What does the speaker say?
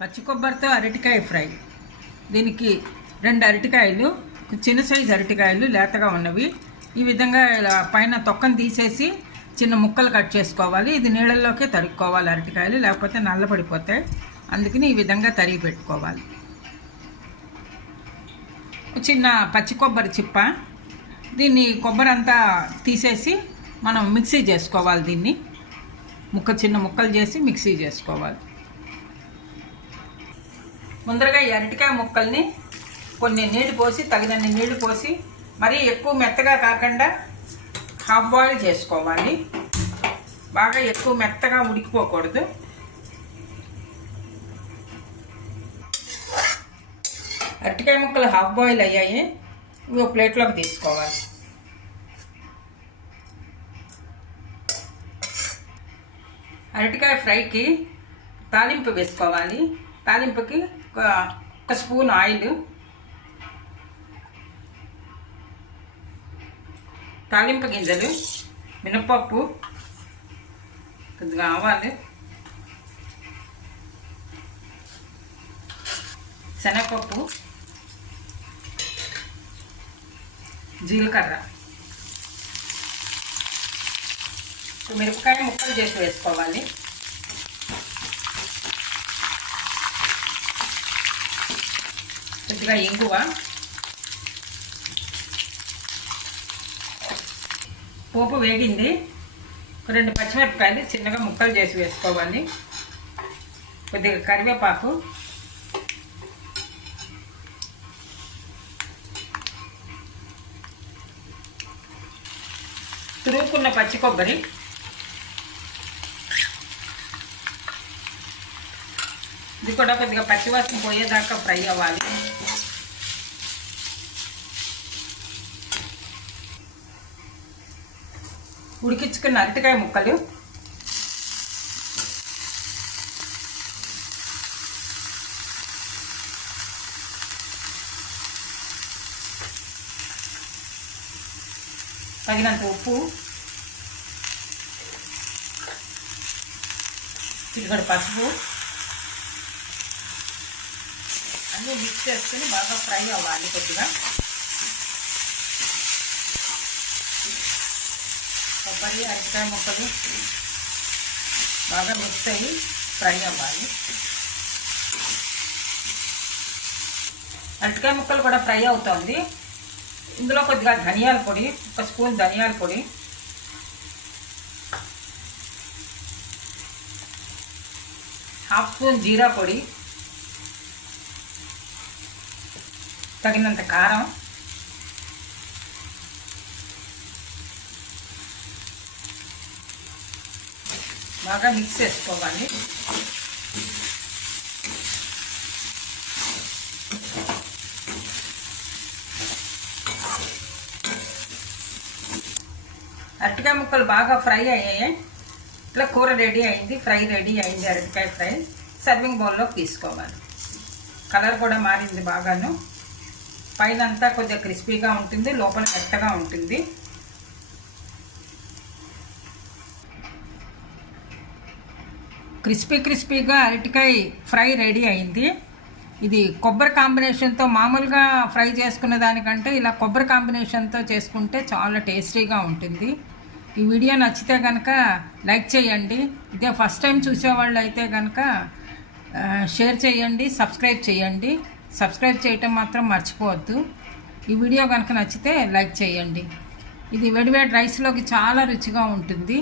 పచ్చి కొబ్బరితో అరటికాయ ఫ్రై. దీనికి 2 అరటికాయలు, చిన్న సైజు అరటికాయలు లేతగా ఉన్నవి. ఈ విధంగా ఇలా పైన తొక్కను తీసేసి చిన్న ముక్కలు కట్ చేసుకోవాలి. ఇది నీళ్ళల్లోకే తరుక్కోవాలి అరటికాయలు, లేకపోతే నల్లపడిపోతాయి. అందుకని ఈ విధంగా తరిగి పెట్టుకోవాలి. చిన్న పచ్చి కొబ్బరి చిప్ప, దీన్ని కొబ్బరి అంతా తీసేసి మనం మిక్సీ చేసుకోవాలి. దీన్ని చిన్న ముక్కలు చేసి మిక్సీ చేసుకోవాలి. ముందరగా ఈ అరటికాయ ముక్కల్ని కొన్ని నీళ్లు పోసి, తగినన్ని నీళ్లు పోసి, మరీ ఎక్కువ మెత్తగా కాకుండా హాఫ్ బాయిల్ చేసుకోవాలి. బాగా ఎక్కువ మెత్తగా ఉడికిపోకూడదు. అరటికాయ ముక్కలు హాఫ్ బాయిల్ అయ్యాయి. ఇవి ఒక ప్లేట్లోకి తీసుకోవాలి. అరటికాయ ఫ్రైకి తాలింపు వేసుకోవాలి. తాలింపుకి ఒక స్పూన్ ఆయిల్, తాలింపు గింజలు, మినపప్పు, కొద్దిగా ఆవాలు, శనగపప్పు, జీలకర్ర, మిరపకాయ ముక్కలు చేసి వేసుకోవాలి. కొద్దిగా ఇంగువ, పోపు వేగింది. 2 పచ్చిమిరపకాయలు చిన్నగా ముక్కలు చేసి వేసుకోవాలి. కొద్దిగా కరివేపాకు, తురుముకున్న పచ్చి కొబ్బరి, ఇది కూడా కొద్దిగా పచ్చివాసన పోయేదాకా ఫ్రై అవ్వాలి. ఉడికించుకున్న అరటికాయ ముక్కలు, తగినంత ఉప్పు, చిటికెడు పసుపు అన్నీ మిక్స్ చేసుకుని బాగా ఫ్రై అవ్వాలి. కొద్దిగా కొబ్బరి, అరటికాయ ముక్కలు బాగా మిక్స్ అయ్యి ఫ్రై అవ్వాలి. అరటికాయ ముక్కలు కూడా ఫ్రై అవుతుంది. ఇందులో కొద్దిగా ధనియాల పొడి, ఒక స్పూన్ ధనియాల పొడి, హాఫ్ స్పూన్ జీరా పొడి, తగినంత కారం, బాగా మిక్స్ చేసుకోవాలి. అరటికాయ ముక్కలు బాగా ఫ్రై అయ్యాయి. ఇట్లా కూర రెడీ అయింది, ఫ్రై రెడీ అయింది. అరటికాయ ఫ్రై సర్వింగ్ బౌల్లోకి తీసుకోవాలి. కలర్ కూడా మారింది బాగాను. పైన అంతా కొద్దిగా క్రిస్పీగా ఉంటుంది, లోపల మెత్తగా ఉంటుంది. క్రిస్పీగా అరటికాయ ఫ్రై రెడీ అయింది. ఇది కొబ్బరి కాంబినేషన్తో, మామూలుగా ఫ్రై చేసుకునే దానికంటే ఇలా కొబ్బరి కాంబినేషన్తో చేసుకుంటే చాలా టేస్టీగా ఉంటుంది. ఈ వీడియో నచ్చితే కనుక లైక్ చేయండి. ఇదే ఫస్ట్ టైం చూసేవాళ్ళు అయితే కనుక షేర్ చేయండి, సబ్స్క్రైబ్ చేయండి. సబ్స్క్రైబ్ చేయటం మాత్రం మర్చిపోవద్దు. ఈ వీడియో కనుక నచ్చితే లైక్ చేయండి. ఇది వేడివేడి రైస్లోకి చాలా రుచిగా ఉంటుంది.